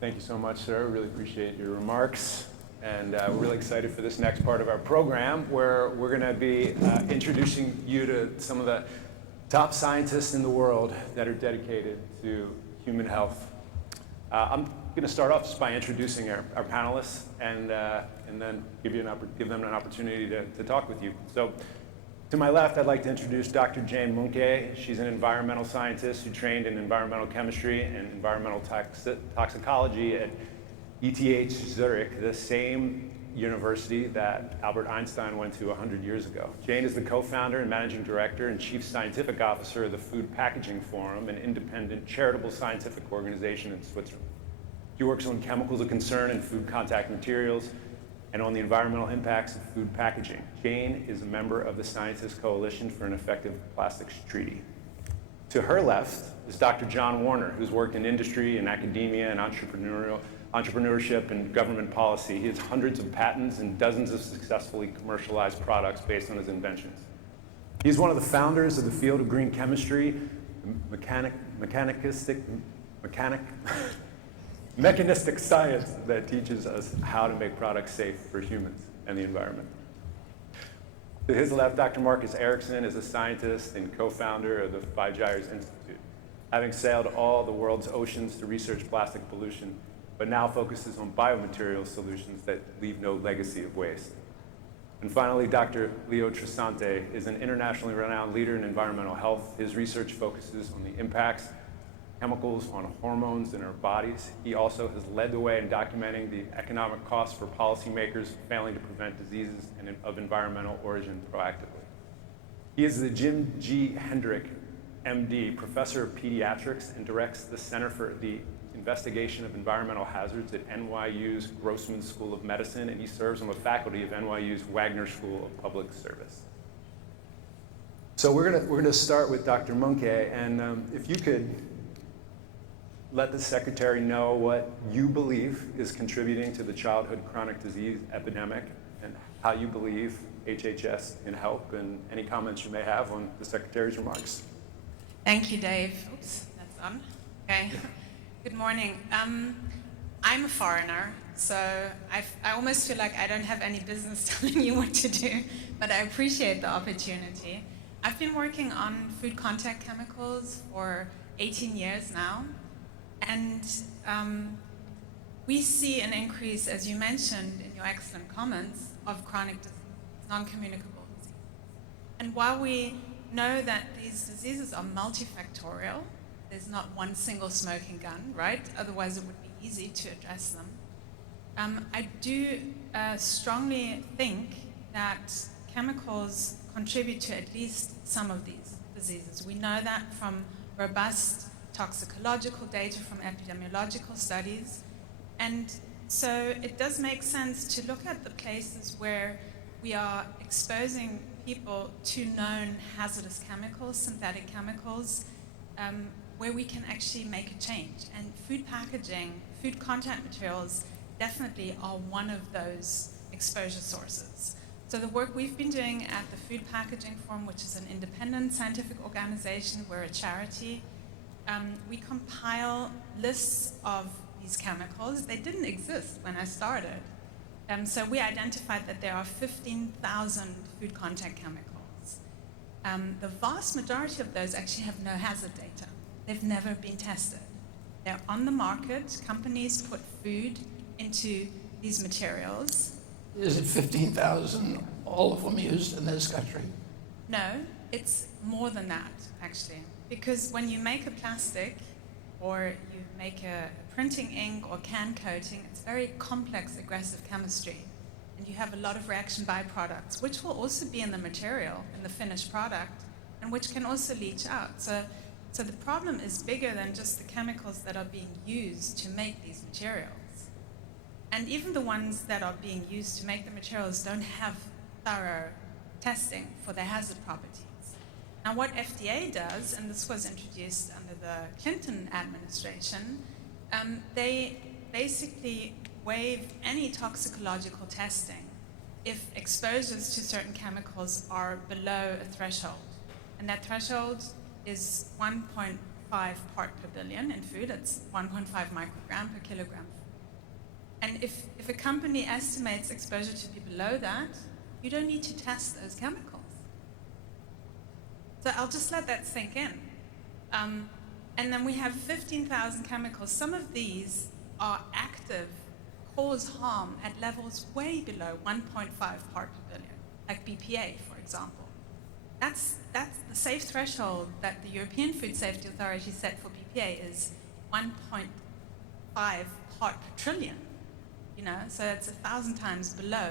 Thank you so much, sir. Really appreciate your remarks. And we're really excited for this next part of our program, where we're going to be introducing you to some of the top scientists in the world that are dedicated to human health. I'm going to start off just by introducing our panelists and then give them an opportunity to talk with you. So, to my left, I'd like to introduce Dr. Jane Munke. She's an environmental scientist who trained in environmental chemistry and environmental toxicology at ETH Zurich, the same university that Albert Einstein went to 100 years ago. Jane is the co-founder and managing director and chief scientific officer of the Food Packaging Forum, an independent charitable scientific organization in Switzerland. She works on chemicals of concern in food contact materials and on the environmental impacts of food packaging. Jane is a member of the Scientists Coalition for an Effective Plastics Treaty. To her left is Dr. John Warner, who's worked in industry and academia and entrepreneurship and government policy. He has hundreds of patents and dozens of successfully commercialized products based on his inventions. He's one of the founders of the field of green chemistry, mechanistic science that teaches us how to make products safe for humans and the environment. To his left, Dr. Marcus Ericsson is a scientist and co-founder of the Five Gyres Institute, having sailed all the world's oceans to research plastic pollution, but now focuses on biomaterial solutions that leave no legacy of waste. And finally, Dr. Leo Trisante is an internationally renowned leader in environmental health. His research focuses on the impacts chemicals on hormones in our bodies. He also has led the way in documenting the economic costs for policymakers failing to prevent diseases of environmental origin proactively. He is the Jim G. Hendrick, MD, professor of pediatrics and directs the Center for the Investigation of Environmental Hazards at NYU's Grossman School of Medicine, and he serves on the faculty of NYU's Wagner School of Public Service. So we're gonna start with Dr. Munke, and if you could let the secretary know what you believe is contributing to the childhood chronic disease epidemic and how you believe HHS can help, and any comments you may have on the secretary's remarks. Thank you, Dave. Oops, that's on. Okay. Good morning. I'm a foreigner, so I almost feel like I don't have any business telling you what to do, but I appreciate the opportunity. I've been working on food contact chemicals for 18 years now. And we see an increase, as you mentioned in your excellent comments, of chronic disease, non-communicable disease. And while we know that these diseases are multifactorial, there's not one single smoking gun, right? Otherwise it would be easy to address them. I do strongly think that chemicals contribute to at least some of these diseases. We know that from robust toxicological data from epidemiological studies. And so it does make sense to look at the places where we are exposing people to known hazardous chemicals, synthetic chemicals, where we can actually make a change. And food packaging, food contact materials definitely are one of those exposure sources. So the work we've been doing at the Food Packaging Forum, which is an independent scientific organization, we're a charity, we compile lists of these chemicals. They didn't exist when I started. So we identified that there are 15,000 food contact chemicals. The vast majority of those actually have no hazard data. They've never been tested. They're on the market. Companies put food into these materials. Is it 15,000, all of them used in this country? No, it's more than that, actually. Because when you make a plastic or you make a printing ink or can coating, it's very complex, aggressive chemistry. And you have a lot of reaction byproducts, which will also be in the material, in the finished product, and which can also leach out. So the problem is bigger than just the chemicals that are being used to make these materials. And even the ones that are being used to make the materials don't have thorough testing for their hazard properties. Now what FDA does, and this was introduced under the Clinton administration, they basically waive any toxicological testing if exposures to certain chemicals are below a threshold. And that threshold is 1.5 part per billion in food. It's 1.5 microgram per kilogram. And if a company estimates exposure to be below that, you don't need to test those chemicals. So I'll just let that sink in. And then we have 15,000 chemicals. Some of these are active, cause harm at levels way below 1.5 part per billion, like BPA, for example. That's the safe threshold that the European Food Safety Authority set for BPA is 1.5 part per trillion. So it's 1,000 times below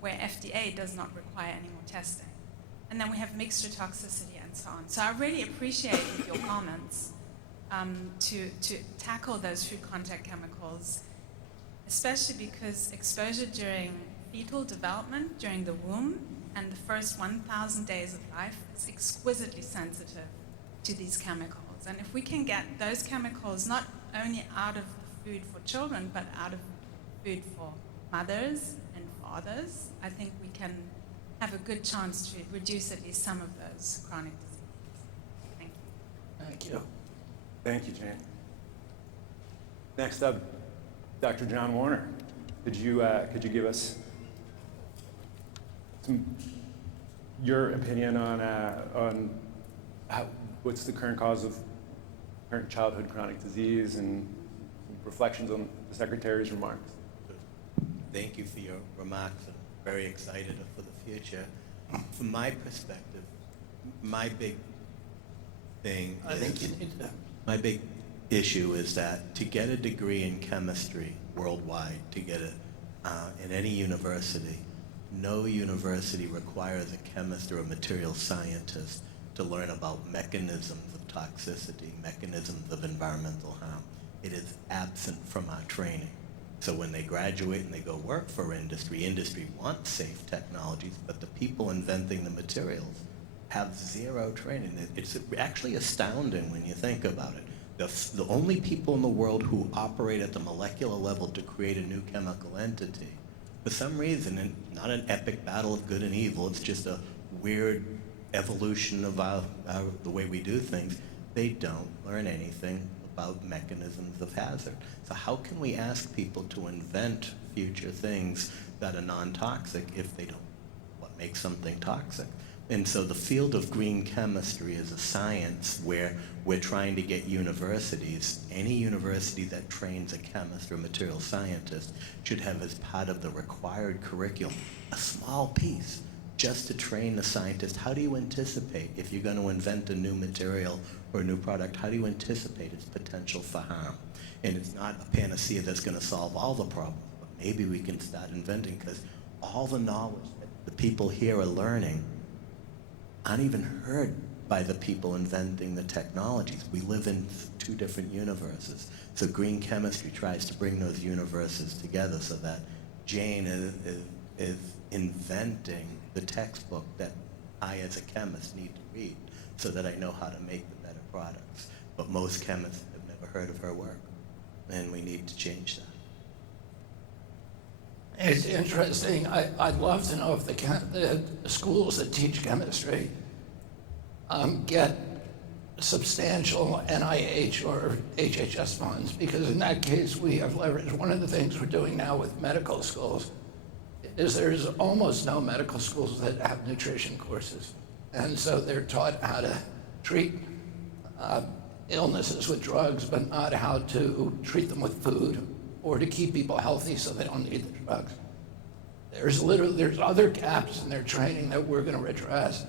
where FDA does not require any more testing. And then we have mixture toxicity and so on. So I really appreciate your comments to tackle those food contact chemicals, especially because exposure during fetal development, during the womb, and the first 1,000 days of life is exquisitely sensitive to these chemicals. And if we can get those chemicals not only out of the food for children, but out of food for mothers and fathers, I think we can have a good chance to reduce at least some of those chronic diseases. Thank you. Thank you. Thank you, Jane. Next up, Dr. John Warner. Could you give us your opinion on what's the current cause of current childhood chronic disease and reflections on the Secretary's remarks? Thank you for your remarks. I'm very excited for the future. From my perspective, my big thing I think you need to. my big issue is that to get a degree in chemistry worldwide, to get it in any university, no university requires a chemist or a material scientist to learn about mechanisms of toxicity, mechanisms of environmental harm. It is absent from our training. So when they graduate and they go work for industry, industry wants safe technologies, but the people inventing the materials have zero training. It's actually astounding when you think about it. The only people in the world who operate at the molecular level to create a new chemical entity, for some reason, and not an epic battle of good and evil, it's just a weird evolution of the way we do things, they don't learn anything about mechanisms of hazard. So how can we ask people to invent future things that are non-toxic if they don't? What makes something toxic? And so the field of green chemistry is a science where we're trying to get universities, any university that trains a chemist or material scientist should have as part of the required curriculum a small piece just to train the scientist. How do you anticipate, if you're going to invent a new material or a new product, how do you anticipate its potential for harm? And it's not a panacea that's going to solve all the problems, but maybe we can start inventing, because all the knowledge that the people here are learning aren't even heard by the people inventing the technologies. We live in two different universes. So green chemistry tries to bring those universes together so that Jane is inventing the textbook that I as a chemist need to read so that I know how to make the better products. But most chemists have never heard of her work, and we need to change that. It's interesting. I'd love to know if the schools that teach chemistry get substantial NIH or HHS funds, because in that case we have leverage. One of the things we're doing now with medical schools is there's almost no medical schools that have nutrition courses. And so they're taught how to treat illnesses with drugs, but not how to treat them with food or to keep people healthy so they don't need the drugs. There's other gaps in their training that we're going to address.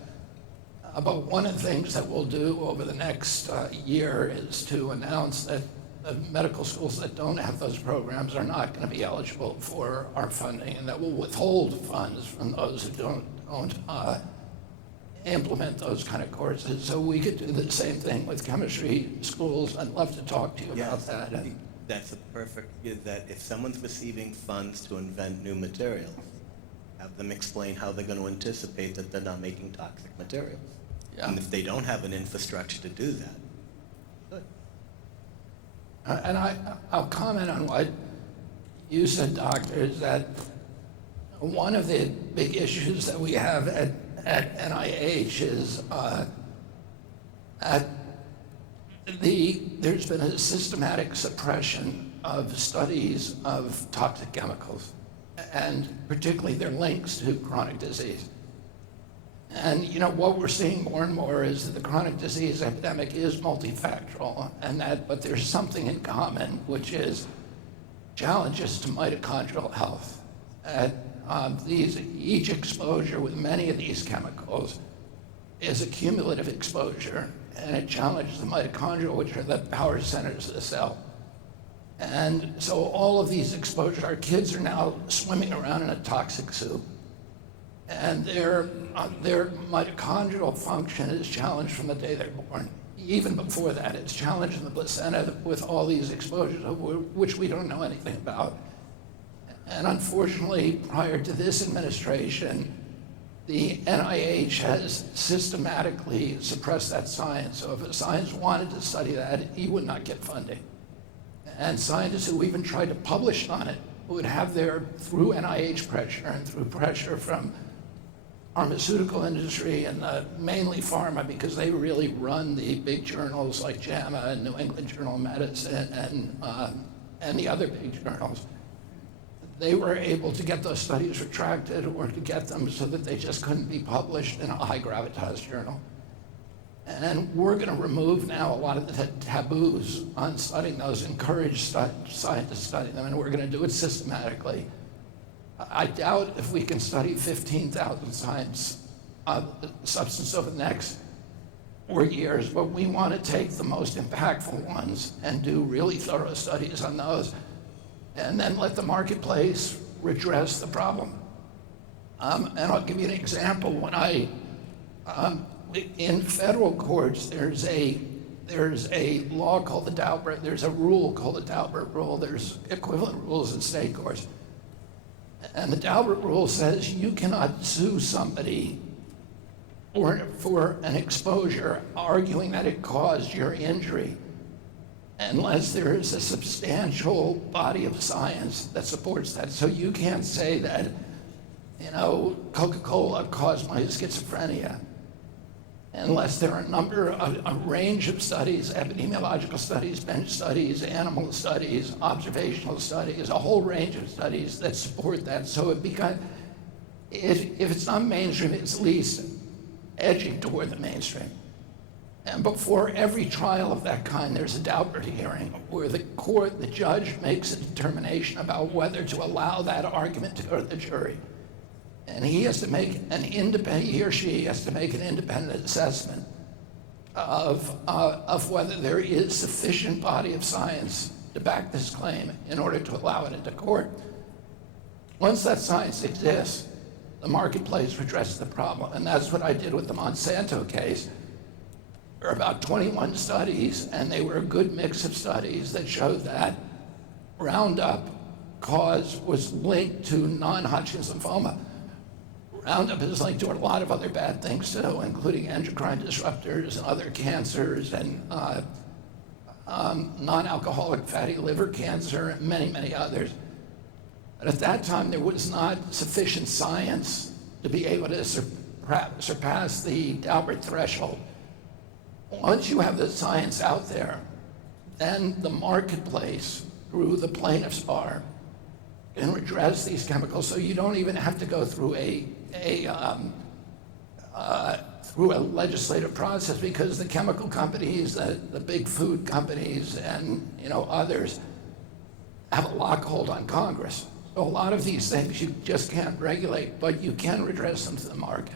But one of the things that we'll do over the next year is to announce that the medical schools that don't have those programs are not going to be eligible for our funding, and that will withhold funds from those who don't implement those kind of courses. So we could do the same thing with chemistry schools. I'd love to talk to you about that. That's a perfect, that if someone's receiving funds to invent new materials, have them explain how they're going to anticipate that they're not making toxic materials. Yeah. And if they don't have an infrastructure to do that, good. And I'll comment on what you said, Doctor, is that one of the big issues that we have at NIH is there's been a systematic suppression of studies of toxic chemicals, and particularly their links to chronic disease. And what we're seeing more and more is that the chronic disease epidemic is multifactorial, but there's something in common, which is challenges to mitochondrial health. Each exposure with many of these chemicals is a cumulative exposure, and it challenges the mitochondria, which are the power centers of the cell. And so all of these exposures, our kids are now swimming around in a toxic soup, and their mitochondrial function is challenged from the day they're born. Even before that, it's challenged in the placenta with all these exposures, which we don't know anything about. And unfortunately, prior to this administration, the NIH has systematically suppressed that science. So if a scientist wanted to study that, he would not get funding. And scientists who even tried to publish on it would have through NIH pressure and through pressure from pharmaceutical industry and mainly pharma, because they really run the big journals like JAMA and New England Journal of Medicine and the other big journals. They were able to get those studies retracted or to get them so that they just couldn't be published in a high gravitas journal. And we're going to remove now a lot of the taboos on studying those, encourage scientists to study them, and we're going to do it systematically. I doubt if we can study 15,000 substances over the next 4 years, but we want to take the most impactful ones and do really thorough studies on those, and then let the marketplace redress the problem. And I'll give you an example. When in federal courts, there's a law called the Daubert, there's a rule called the Daubert rule, there's equivalent rules in state courts. And the Daubert rule says you cannot sue somebody for an exposure arguing that it caused your injury unless there is a substantial body of science that supports that. So you can't say that, Coca-Cola caused my schizophrenia unless there are a range of studies, epidemiological studies, bench studies, animal studies, observational studies, a whole range of studies that support that. So if it's not mainstream, it's at least edging toward the mainstream. And before every trial of that kind, there's a Daubert hearing where the judge makes a determination about whether to allow that argument to go to the jury. And he or she has to make an independent assessment of whether there is sufficient body of science to back this claim in order to allow it into court. Once that science exists, the marketplace addresses the problem. And that's what I did with the Monsanto case. There were about 21 studies, and they were a good mix of studies that showed that Roundup was linked to non-Hodgkin's lymphoma. Roundup is linked to a lot of other bad things too, including endocrine disruptors and other cancers and non-alcoholic fatty liver cancer and many, many others. But at that time, there was not sufficient science to be able to surpass the Daubert threshold. Once you have the science out there, then the marketplace, through the plaintiff's bar, can redress these chemicals, so you don't even have to go through a legislative process, because the chemical companies, the big food companies, and others have a lockhold on Congress. So a lot of these things you just can't regulate, but you can redress them to the market.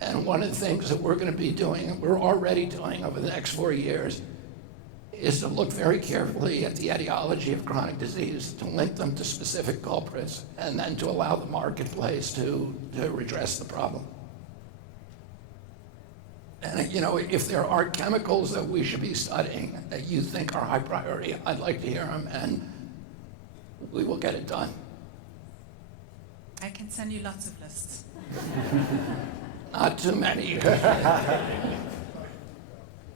And one of the things that we're going to be doing, we're already doing over the next 4 years, is to look very carefully at the etiology of chronic disease, to link them to specific culprits, and then to allow the marketplace to redress the problem. And if there are chemicals that we should be studying that you think are high priority, I'd like to hear them, and we will get it done. I can send you lots of lists. Not too many.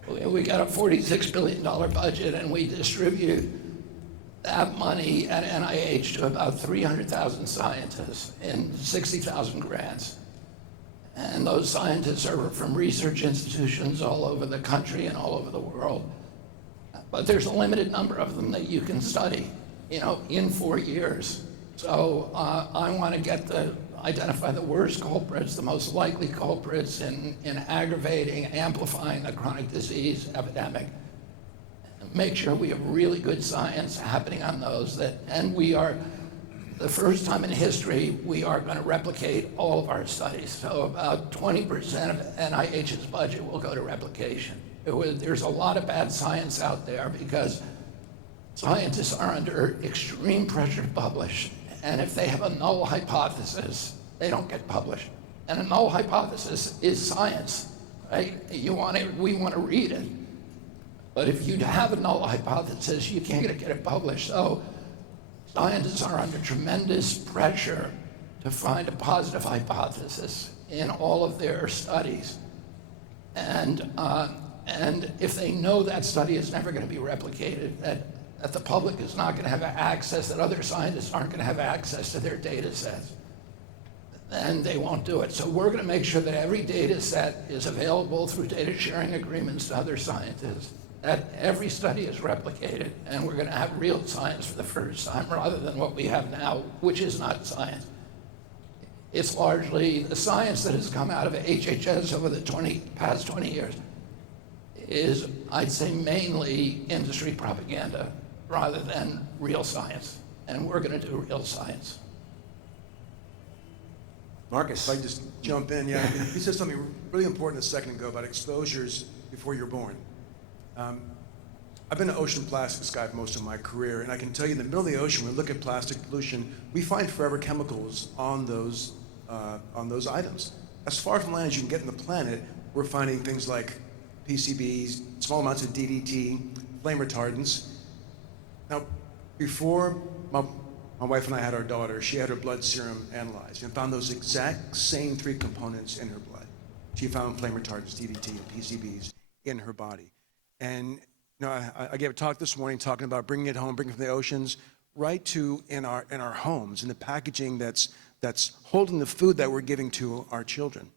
We got a $46 billion budget, and we distribute that money at NIH to about 300,000 scientists in 60,000 grants. And those scientists are from research institutions all over the country and all over the world. But there's a limited number of them that you can study, in 4 years. So I want to identify the worst culprits, the most likely culprits in aggravating, amplifying the chronic disease epidemic. Make sure we have really good science happening on those, and we are, the first time in history, we are going to replicate all of our studies. So about 20% of NIH's budget will go to replication. There's a lot of bad science out there because scientists are under extreme pressure to publish. And if they have a null hypothesis, they don't get published. And a null hypothesis is science, right? We want to read it. But if you have a null hypothesis, you can't get it published. So scientists are under tremendous pressure to find a positive hypothesis in all of their studies. And if they know that study is never going to be replicated, that the public is not going to have access, that other scientists aren't going to have access to their data sets, then they won't do it. So we're going to make sure that every data set is available through data sharing agreements to other scientists, that every study is replicated, and we're going to have real science for the first time rather than what we have now, which is not science. It's largely the science that has come out of HHS over the past 20 years is, I'd say, mainly industry propaganda rather than real science. And we're going to do real science. Marcus. If I just jump in, yeah. You said something really important a second ago about exposures before you're born. I've been an ocean plastics guy for most of my career, and I can tell you in the middle of the ocean, when we look at plastic pollution, we find forever chemicals on those items. As far from land as you can get on the planet, we're finding things like PCBs, small amounts of DDT, flame retardants. Now, before my wife and I had our daughter, she had her blood serum analyzed and found those exact same 3 components in her blood. She found flame retardants, DDT, and PCBs in her body. And I gave a talk this morning talking about bringing it home, bringing it from the oceans right to in our homes, in the packaging that's holding the food that we're giving to our children.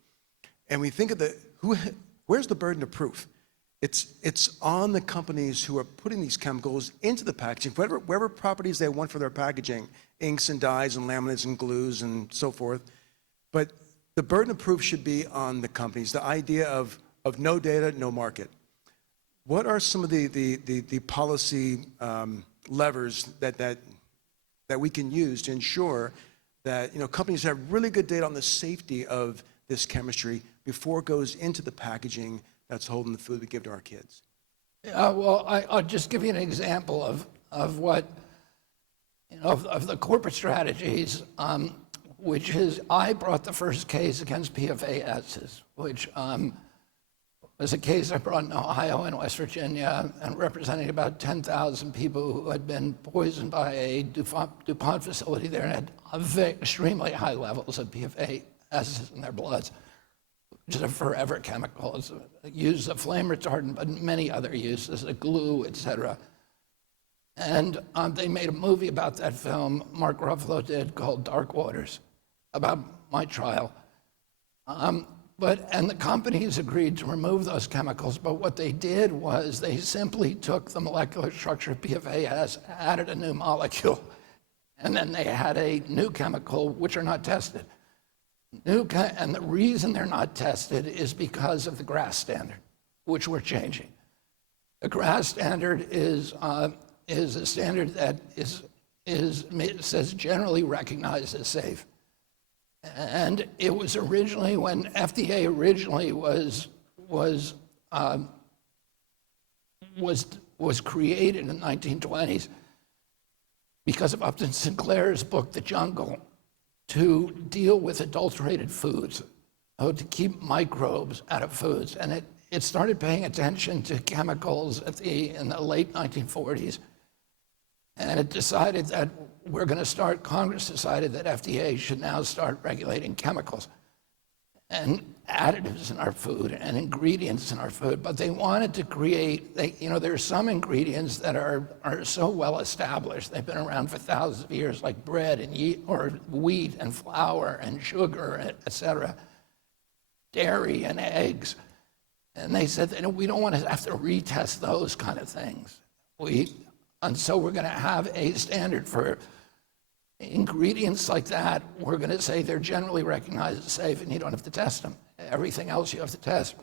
And we think of where's the burden of proof? It's on the companies who are putting these chemicals into the packaging, whatever properties they want for their packaging, inks and dyes and laminates and glues and so forth. But the burden of proof should be on the companies. The idea of no data, no market. What are some of the policy levers that we can use to ensure that companies have really good data on the safety of this chemistry before it goes into the packaging that's holding the food we give to our kids? Well, I'll just give you an example of what of the corporate strategies, which is I brought the first case against PFASs, which was a case I brought in Ohio and West Virginia, and representing about 10,000 people who had been poisoned by a DuPont facility there and had extremely high levels of PFAS in their bloods, which is a forever chemical. It's used as a flame retardant, but many other uses, a glue, etc. And they made a movie about that film, Mark Ruffalo did, called Dark Waters, about my trial. And the companies agreed to remove those chemicals, but what they did was they simply took the molecular structure of PFAS, added a new molecule, and then they had a new chemical, which are not tested. And the reason they're not tested is because of the GRAS standard, which we're changing. The GRAS standard is a standard that says generally recognized as safe. And it was originally, when FDA originally was created in the 1920s because of Upton Sinclair's book, The Jungle, to deal with adulterated foods, to keep microbes out of foods. And it started paying attention to chemicals in the late 1940s. And it decided that Congress decided that FDA should now start regulating chemicals and additives in our food and ingredients in our food. But they wanted to create, there are some ingredients that are so well established. They've been around for thousands of years, like bread and wheat and flour and sugar, et cetera, dairy and eggs. And they said that we don't want to have to retest those kind of things. And so we're going to have a standard for ingredients like that. We're going to say they're generally recognized as safe and you don't have to test them. Everything else you have to test.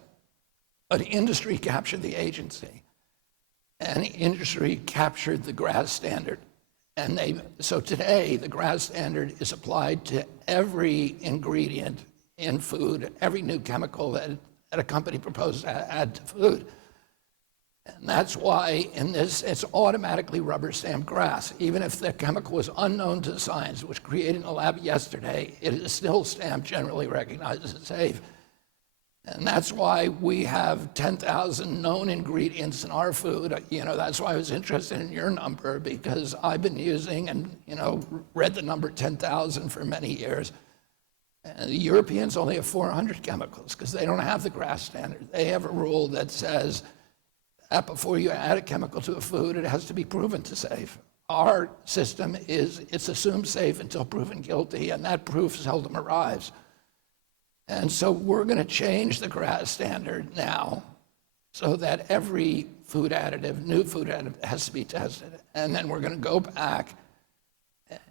But industry captured the agency, and industry captured the GRAS standard. And so today, the GRAS standard is applied to every ingredient in food, every new chemical that a company proposes to add to food. And that's why in this, it's automatically rubber stamped GRAS. Even if the chemical was unknown to science, was created in a lab yesterday, it is still stamped generally recognized as safe. And that's why we have 10,000 known ingredients in our food. That's why I was interested in your number, because I've been using and, read the number 10,000 for many years. And the Europeans only have 400 chemicals because they don't have the GRAS standard. They have a rule that says that before you add a chemical to a food, it has to be proven to safe. Our system it's assumed safe until proven guilty, and that proof seldom arrives. And so we're going to change the GRAS standard now so that every food additive, new food additive, has to be tested. And then we're going to go back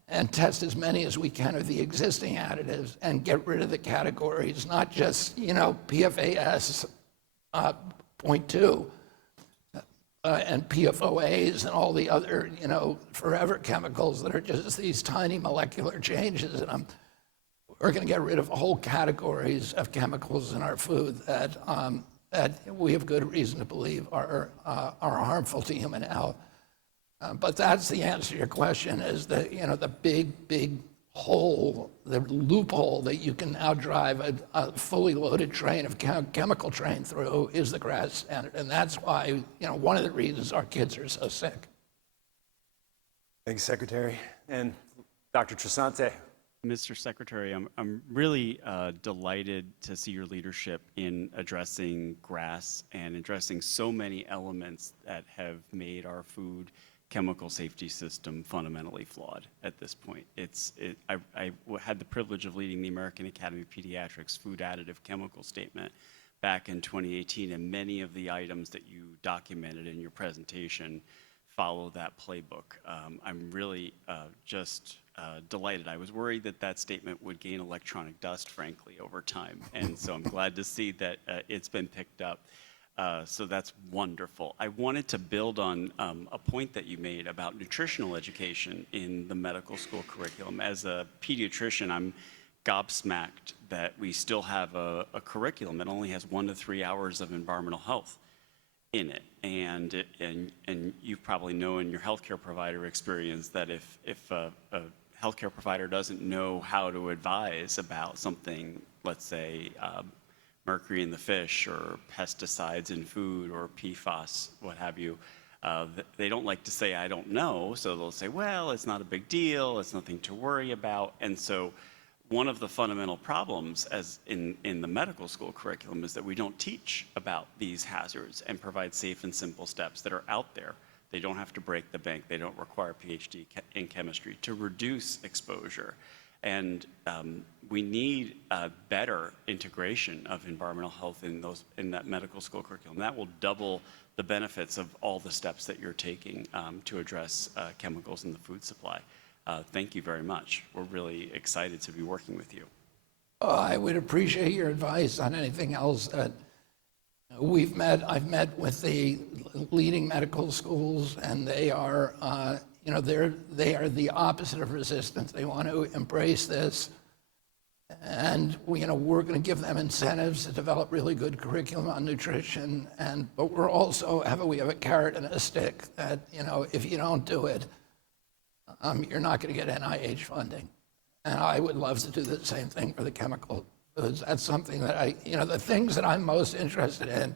and test as many as we can of the existing additives and get rid of the categories, not just, PFAS 0.2 and PFOAs and all the other, forever chemicals that are just these tiny molecular changes in them. We're going to get rid of whole categories of chemicals in our food that we have good reason to believe are harmful to human health. But that's the answer to your question: is the big hole, the loophole that you can now drive a fully loaded train of chemical train through is the GRAS standard, and that's why one of the reasons our kids are so sick. Thanks, Secretary. And Dr. Trisante. Mr. Secretary, I'm really delighted to see your leadership in addressing GRAS and addressing so many elements that have made our food chemical safety system fundamentally flawed at this point. I had the privilege of leading the American Academy of Pediatrics Food Additive Chemical Statement back in 2018, and many of the items that you documented in your presentation follow that playbook. I'm really just delighted. I was worried that statement would gain electronic dust, frankly, over time, and so I'm glad to see that it's been picked up. So that's wonderful. I wanted to build on a point that you made about nutritional education in the medical school curriculum. As a pediatrician, I'm gobsmacked that we still have a curriculum that only has 1 to 3 hours of environmental health in it. And you probably know in your healthcare provider experience that if a healthcare provider doesn't know how to advise about something, let's say mercury in the fish or pesticides in food or PFAS, what have you, they don't like to say, I don't know. So they'll say, well, it's not a big deal. It's nothing to worry about. And so one of the fundamental problems as in the medical school curriculum is that we don't teach about these hazards and provide safe and simple steps that are out there. They don't have to break the bank. They don't require a PhD in chemistry to reduce exposure. And we need better integration of environmental health in that medical school curriculum. That will double the benefits of all the steps that you're taking to address chemicals in the food supply. Thank you very much. We're really excited to be working with you. I would appreciate your advice on anything else. I've met with the leading medical schools, and they are, they are the opposite of resistant. They want to embrace this, and we're going to give them incentives to develop really good curriculum on nutrition. But we're also we have a carrot and a stick that if you don't do it, you're not going to get NIH funding. And I would love to do the same thing for the chemical foods. That's something that the things that I'm most interested in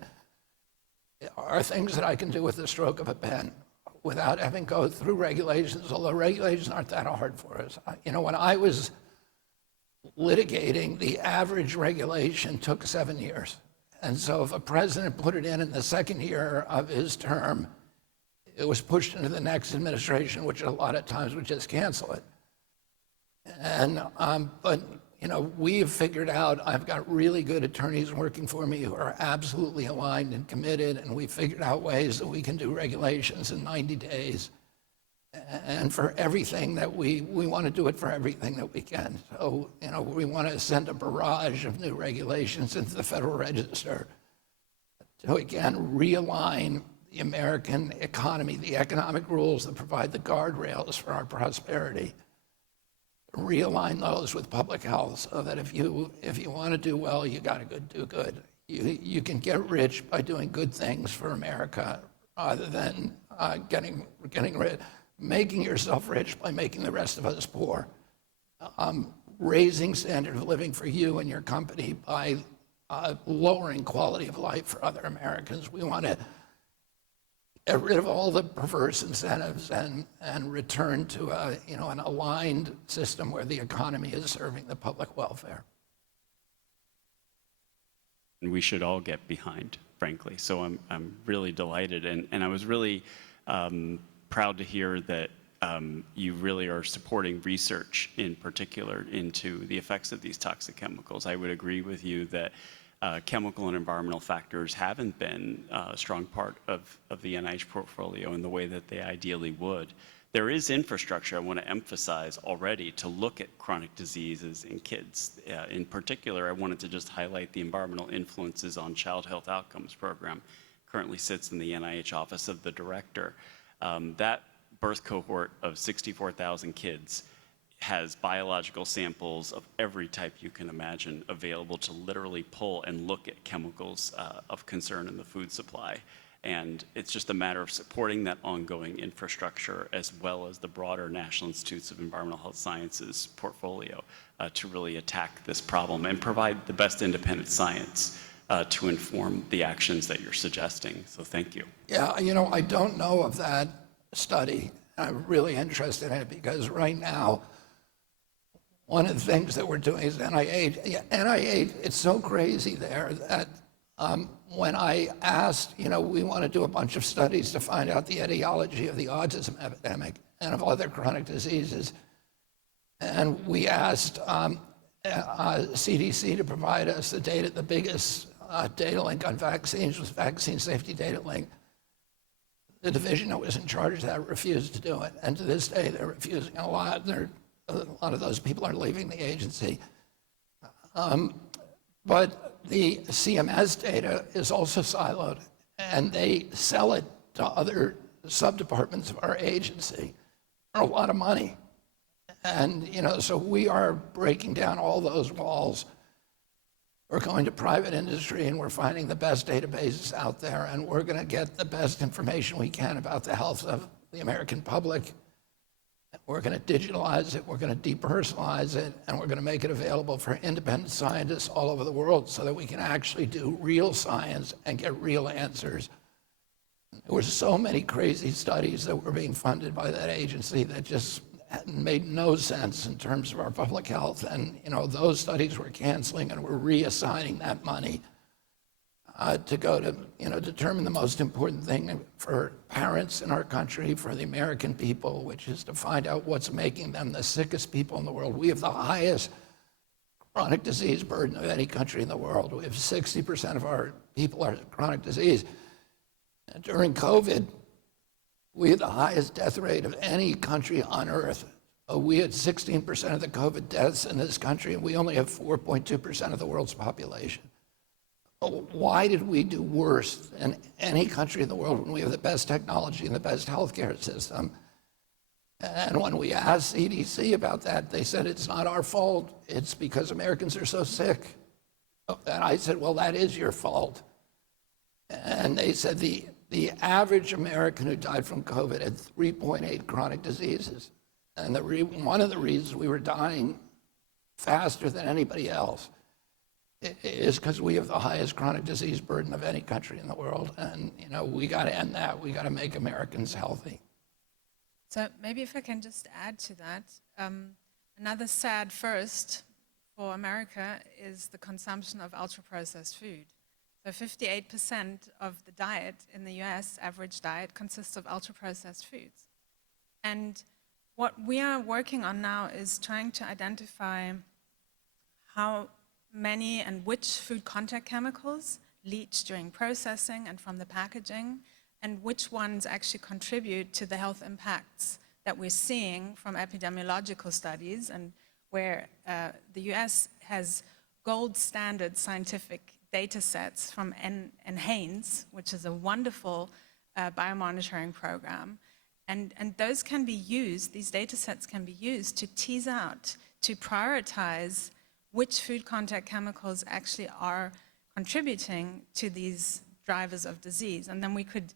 are things that I can do with the stroke of a pen without having to go through regulations, although regulations aren't that hard for us. When I was litigating, the average regulation took 7 years. And so if a president put it in the second year of his term, it was pushed into the next administration, which a lot of times would just cancel it. And but we've figured out, I've got really good attorneys working for me who are absolutely aligned and committed, and we've figured out ways that we can do regulations in 90 days. And for everything that we want to do it for everything that we can. So, we want to send a barrage of new regulations into the Federal Register to, again, realign the American economy, the economic rules that provide the guardrails for our prosperity. Realign those with public health so that if you want to do well, you got to do good. You can get rich by doing good things for America rather than getting rich. Making yourself rich by making the rest of us poor. Raising standard of living for you and your company by lowering quality of life for other Americans. We want to get rid of all the perverse incentives and return to an aligned system where the economy is serving the public welfare. And we should all get behind, frankly. So I'm really delighted, and I was really proud to hear that you really are supporting research in particular into the effects of these toxic chemicals. I would agree with you that chemical and environmental factors haven't been a strong part of the NIH portfolio in the way that they ideally would. There is infrastructure, I want to emphasize already, to look at chronic diseases in kids. In particular, I wanted to just highlight the environmental influences on child health outcomes program. Currently sits in the NIH Office of the Director. That birth cohort of 64,000 kids has biological samples of every type you can imagine available to literally pull and look at chemicals of concern in the food supply. And it's just a matter of supporting that ongoing infrastructure as well as the broader National Institutes of Environmental Health Sciences portfolio to really attack this problem and provide the best independent science to inform the actions that you're suggesting. So thank you. Yeah, I don't know of that study. I'm really interested in it because right now, one of the things that we're doing is NIH, it's so crazy there that when I asked, we want to do a bunch of studies to find out the etiology of the autism epidemic and of other chronic diseases, and we asked CDC to provide us the data, the biggest data link on vaccines was Vaccine Safety Data Link. The division that was in charge of that refused to do it, and to this day they're refusing. A lot of those people are leaving the agency. But the CMS data is also siloed, and they sell it to other subdepartments of our agency for a lot of money. And so we are breaking down all those walls. We're going to private industry and we're finding the best databases out there, and we're going to get the best information we can about the health of the American public. We're going to digitalize it, we're going to depersonalize it, and we're going to make it available for independent scientists all over the world so that we can actually do real science and get real answers. There were so many crazy studies that were being funded by that agency that just made no sense in terms of our public health. And those studies we're canceling, and we're reassigning that money to go to determine the most important thing for parents in our country, for the American people, which is to find out what's making them the sickest people in the world. We have the highest chronic disease burden of any country in the world. We have 60% of our people are chronic disease. And during COVID, we had the highest death rate of any country on earth. We had 16% of the COVID deaths in this country, and we only have 4.2% of the world's population. Why did we do worse than any country in the world when we have the best technology and the best healthcare system? And when we asked CDC about that, they said it's not our fault. It's because Americans are so sick. And I said, well, that is your fault. And they said the average American who died from COVID had 3.8 chronic diseases. And one of the reasons we were dying faster than anybody else is because we have the highest chronic disease burden of any country in the world. And, we got to end that. We got to make Americans healthy. So maybe if I can just add to that, another sad first for America is the consumption of ultra-processed food. So 58% of the diet in the US, average diet, consists of ultra-processed foods. And what we are working on now is trying to identify how many and which food contact chemicals leach during processing and from the packaging, and which ones actually contribute to the health impacts that we're seeing from epidemiological studies, and where the US has gold standard scientific data sets from NHANES, which is a wonderful biomonitoring program. And those can be used, these data sets can be used to tease out, to prioritize which food contact chemicals actually are contributing to these drivers of disease. And then we could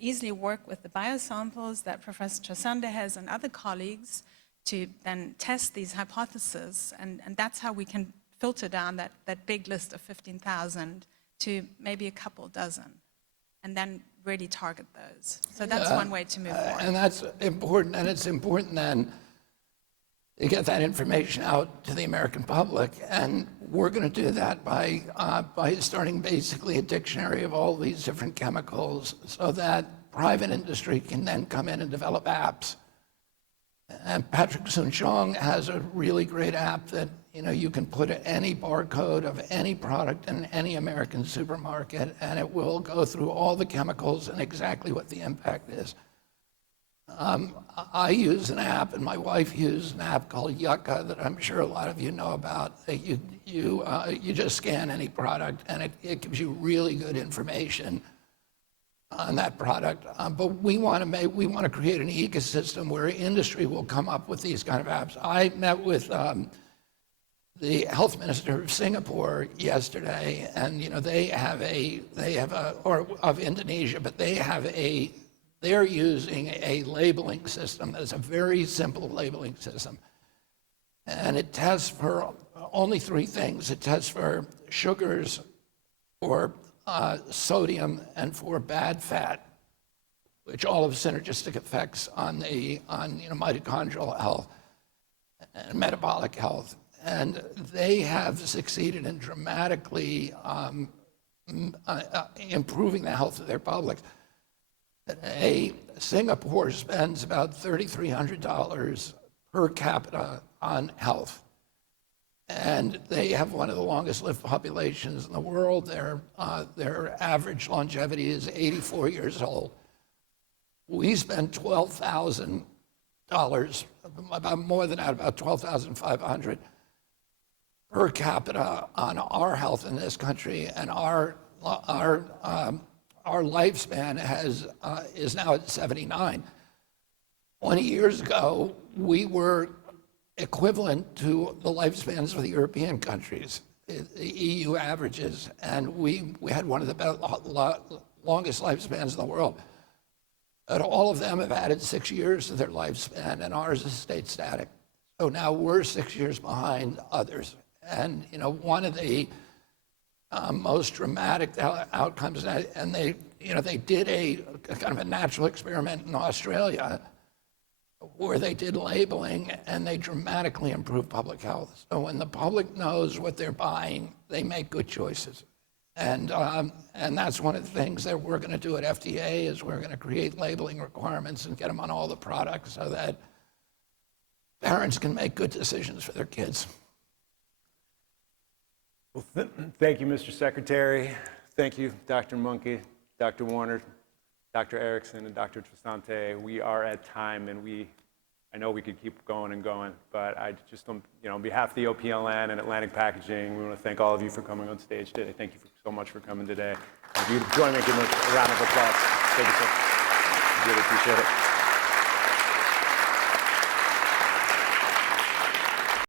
easily work with the biosamples that Professor Chasande has and other colleagues to then test these hypotheses. And that's how we can filter down that big list of 15,000 to maybe a couple dozen, and then really target those. So that's one way to move forward. And that's important, and it's important then to get that information out to the American public. And we're going to do that by starting basically a dictionary of all these different chemicals so that private industry can then come in and develop apps. And Patrick Soon-Shiong has a really great app that you can put any barcode of any product in any American supermarket, and it will go through all the chemicals and exactly what the impact is. I use an app, and my wife uses an app called Yucca that I'm sure a lot of you know about. That you just scan any product, and it gives you really good information on that product. But we want to create an ecosystem where industry will come up with these kind of apps. I met with the health minister of Singapore yesterday, and or of Indonesia, but they're using a labeling system that's a very simple labeling system. And it tests for only three things. It tests for sugars, for sodium, and for bad fat, which all have synergistic effects on mitochondrial health and metabolic health. And they have succeeded in dramatically improving the health of their public. Singapore spends about $3,300 per capita on health. And they have one of the longest lived populations in the world. Their average longevity is 84 years old. We spend $12,000, about more than that, about $12,500 per capita on our health in this country, and our lifespan is now at 79. 20 years ago, we were equivalent to the lifespans of the European countries, the EU averages, and we had one of the longest lifespans in the world. And all of them have added 6 years to their lifespan, and ours is stayed static. So now we're 6 years behind others. And one of the most dramatic outcomes, and they did a kind of a natural experiment in Australia where they did labeling, and they dramatically improved public health. So when the public knows what they're buying, they make good choices. And that's one of the things that we're going to do at FDA is we're going to create labeling requirements and get them on all the products so that parents can make good decisions for their kids. Well, thank you, Mr. Secretary. Thank you, Dr. Monkey, Dr. Warner, Dr. Erickson, and Dr. Trisante. We are at time, and I know we could keep going and going, but I just, on behalf of the OPLN and Atlantic Packaging, we want to thank all of you for coming on stage today. Thank you so much for coming today. If you join me in a round of applause. Thank you, sir. Really appreciate it.